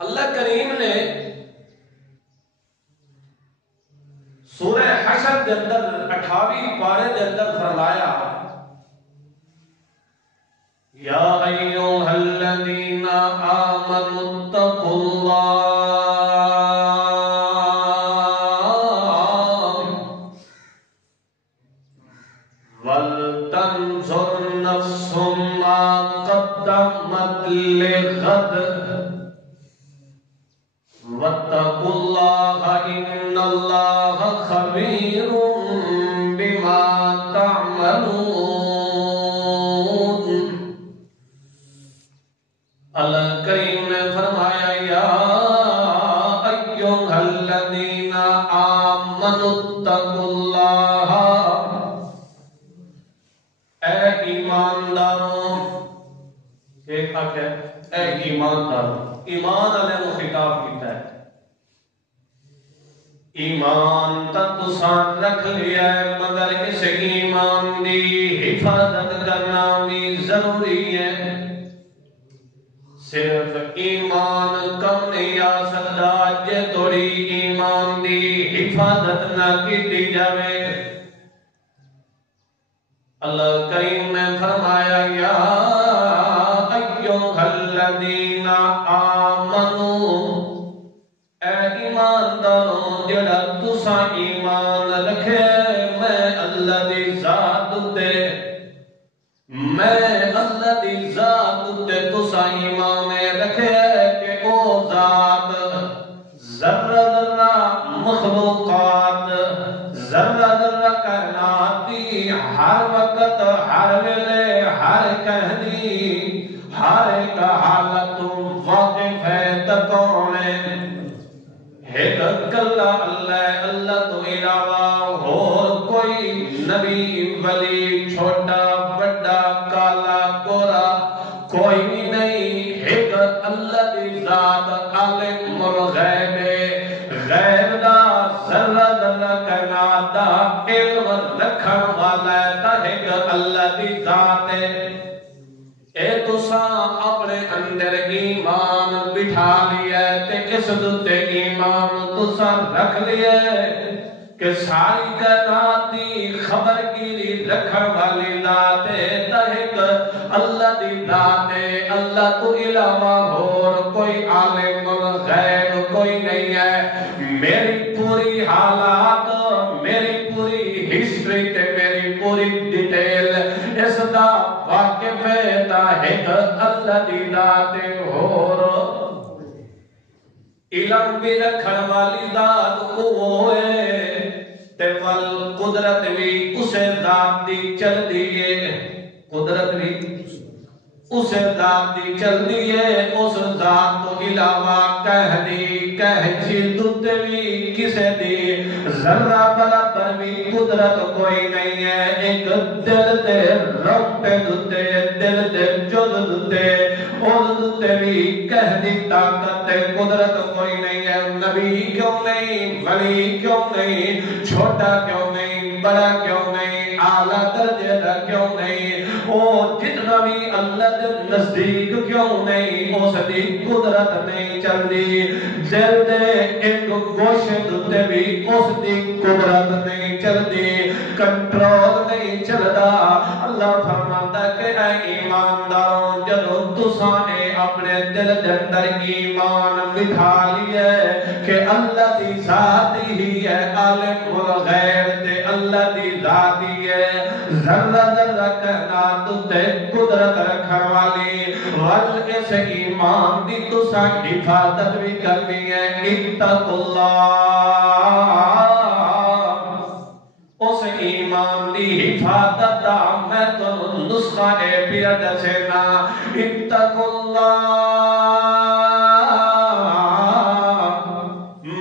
اللہ کریم نے سورہ حشر کے اندر 28ویں پارے کے اندر فرمایا یا ایھا الذین آمنوا اتقوا اللہ ولتنظر نفس ما قدمت لغد واتقوا اللہ ان اللہ خبیر بما تعملون۔ اللہ کریم نے فرمایا یا ایھا الذین آمنوا اتقوا اللہ، اے ایمانداروں، ایک حق ہے اے ایمانداروں، ایمان والے کو خطاب کیتا ہے۔ ایمان تک تساں رکھ لیا ہے مگر اس ایمان دی حفاظت کرنا بھی ضروری ہے۔ صرف ایمان کم نہیں آ سکتا جے تھوڑی ایمان دی حفاظت نہ کی جاوے۔ اللہ کریم نے فرمایا یا ایھا الذین آمنوا، اے ایمانداروں جڑا تساں ایمان رکھے میں اللہ دی ذات تے، میں اللہ دی ذات تے تساں ایمان رکھے کہ او ذات ذرہ ذرہ مخلوقات ذرہ ذرہ کائنات دی ہر وقت ہر ویلے ہر کہنی ہر ایک حالت واقف ہے تکون ایک کلا اللہ، اللہ تو علاوہ اور کوئی نبی ولی چھوٹا بڑا کالا گورا کوئی نہیں، ایک اللہ دی ذات عالم الغیب، غیب دا ذرہ ذرہ کائنات دا علم رکھن والا ہے، ایک اللہ دی ذات ہے۔ اے تساں اپنے اندر ایمان بٹھا لیا ہے تے اس دے ایمان تساں رکھ لیا ہے کہ ساری کائنات دی خبر گیری رکھن والی ذات ہے، ایک اللہ دی ذات ہے، اللہ تو علاوہ اور کوئی عالم الغیب کوئی نہیں ہے۔ میری پوری حالات میری پوری ہسٹری تے میری پوری ڈیٹیل اس دا واقف ہے تا ایک اللہ دی ذات اور علم بھی رکھن والی ذات ہوئے تے ول قدرت بھی اسے ذات دی چل دیئے، قدرت بھی اسے ذات دی چل دیئے، اس ذات تو علاوہ کہنی کہہ چیز بھی کسے دی ذرہ برابر بھی قدرت کوئی نہیں ہے۔ ایک دل دے رب پہ دتے دل دے جد دتے اور دتے بھی کہنی طاقت قدرت کوئی نہیں ہے۔ نبی کیوں نہیں، ولی کیوں نہیں، چھوٹا کیوں نہیں، بڑا کیوں نہیں، اعلیٰ درجے دا کیوں نہیں، اور جتنا بھی اللہ دے نزدیک کیوں نہیں، اس دی قدرت نہیں چل دی۔ دل دے ایک گوشے دتے بھی اس دی قدرت نہیں چل دی، کنٹرول نہیں چلدا۔ اللہ فرماتا کہ اے ایمانداروں جدو تساں نے اپنے دل دے اندر ایمان بٹھا لیا کہ اللہ دی ذات ہی ہے عالم الغیب تے اللہ دی ذات ہی ہے ذرہ ذرہ کائنات تے قدرت رکھن والی، ول اس ایمان دی تساں حفاظت بھی کرنی ہے۔ اتقوا اللہ، اس ایمان دی حفاظت دا میں تو نسخہ پیا دسنا۔ اتقوا اللہ،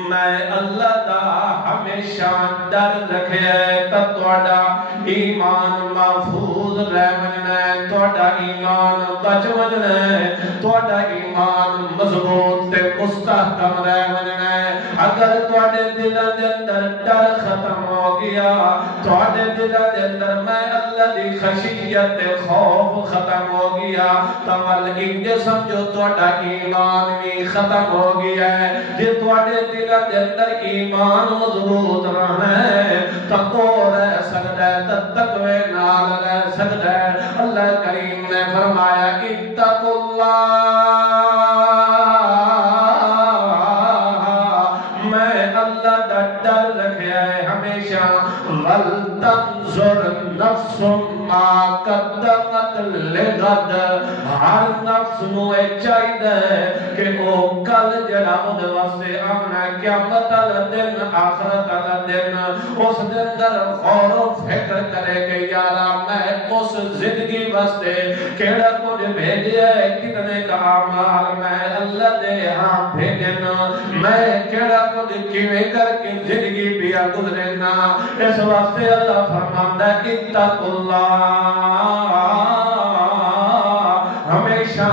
میں اللہ دا ہمیشہ ڈر رکھے تو تھوڑا ایمان محفوظ رہ وجنا ہے، تھوڑا ایمان بچ وجنا ہے، تھوڑا ایمان مضبوط تے مستحکم رہ وجنا ہے۔ اگر تھوڑے دل دے اندر ڈر ختم ہو گیا تواڈے دلاں دے اندر میں اللہ دی خشیت خوف ختم ہو گیا تمل انج سمجھو تواڈا ایمان بھی ختم ہو گیا ہے جے تواڈے دلاں دے اندر ایمان مضبوط رہنا ہے تو رہ سکدا ہے تقوی نال رہ سکدا ہے اللہ کریم نے فرمایا اتقوا اللہ میں اللہ دا ڈر رکھیا ہے ہمیشہ وَلْتَنْظُرْ نَفْسٌ مَا قَدَّمَتْ لِغَدْ ہر نفس نو چاہیے کہ وہ کل جڑا اودے واسطے آنا قیامت والا دن آخرت والا دن اس دے اندر غور و فکر کرے کہ یارا میں اس زندگی واسطے کیڑا کچھ بھیجیا ہے کتنے کا اعمال میں اللہ دے ہاں بھیجنا میں کیڑا کچھ کیویں کر کے زندگی پیا گزرنا اس واسطے اللہ فرماندا ہے اتقوا اللہ ہمیشہ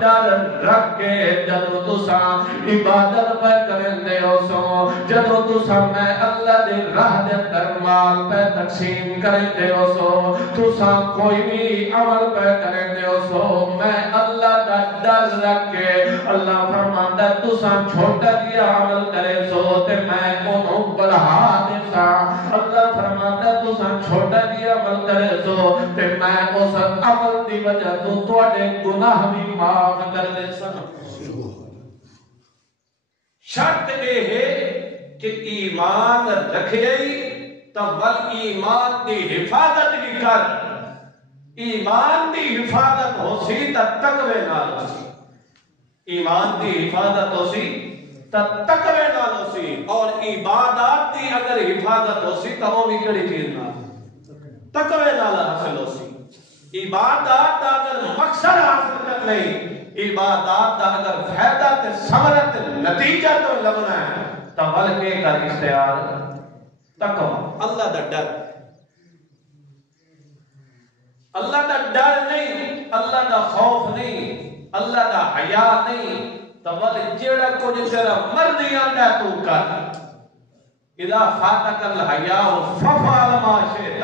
ڈر رکھ کے جدو تساں عبادت پہ کرندے ہو سو جدو تساں میں اللہ دی راہ دے اندر مال پہ تقسیم کرندے ہو سو تساں کوئی بھی عمل پہ کرندے ہو سو میں اللہ دا ڈر رکھ کے اللہ فرماندا ہے تساں چھوٹا جیا عمل کرے سو تے میں اونوں بڑھا دیتا اللہ فرماندا ہے تساں چھوٹا جیا عمل کرے سو تے میں اس عمل دی وجہ تو تواڈے گناہ بھی معاف کر دے سن شرط یہ ہے کہ ایمان رکھے تو ول ایمان دی حفاظت بھی کر ایمان دی حفاظت ہو سی تا تقوی نال ہو سی ایمان دی حفاظت ہو سی تا تقوی نال ہو سی اور عبادات دی اگر حفاظت ہو سی تو وہ بھی کڑی چیز نال تقوی نال حاصل ہو سی عبادات دا اگر مقصد حاصل کر نہیں عبادات دا اگر فائدہ تے ثمرت نتیجہ تو لبنا ہے تو بلکہ کا اختیار تقوی اللہ دا ڈر اللہ دا ڈر نہیں اللہ دا خوف نہیں اللہ دا حیا نہیں تو بلکہ جیڑا کچھ تیرا مرضی آندا تو کر اذا فاتک الحیاء ففعل ما شئت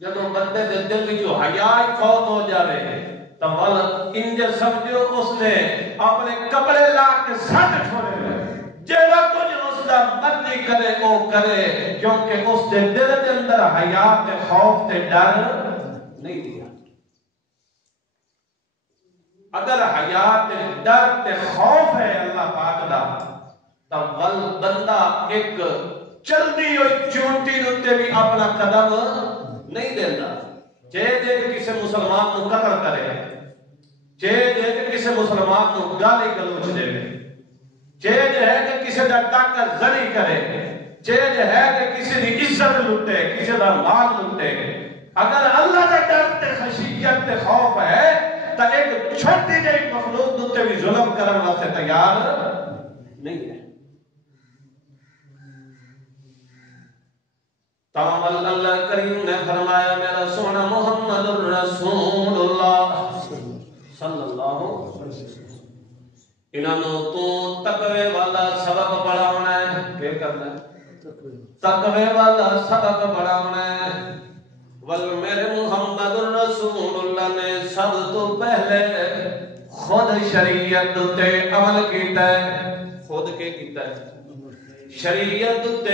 جدو بندے دے دل وچ حیا فوت ہو جاوے تو ول انج سمجھو اس نے اپنے کپڑے لا کے سٹ چھوڑے جیڑا کچھ اس دا مرضی کرے وہ کرے کیونکہ اس دے دل دے اندر حیا تے خوف تے ڈر نہیں دیا اگر حیا تے ڈر تے خوف ہے اللہ پاک دا تو ول بندہ ایک چلدی ہوئی چونٹی دے بھی اپنا قدم نہیں دیتا جے دے کہ کسی مسلمان کو قتل کرے جے دے کہ کسی مسلمان کو گالی گلوچ دے جے دے ہے کہ کسی دا ٹاکر زنی کرے جے دے ہے کہ کسی دی عزت لٹے کسی دا مال لٹے اگر اللہ کا ڈر تے خشیت تے خوف ہے تو ایک چھوٹی جہی مخلوق دوتے بھی ظلم کرنے واسطے تیار نہیں ہے تمام اللہ کریم نے فرمایا میرا سونا محمد الرسول اللہ صلی اللہ علیہ وسلم انہوں تو تقوی والا سبق پڑھاونا ہے کیا کرنا ہے تقوی والا سبق پڑھاونا ہے ول میرے محمد الرسول اللہ نے سب تو پہلے خود شریعت تے عمل کیتا ہے خود کے کیتا ہے شریعت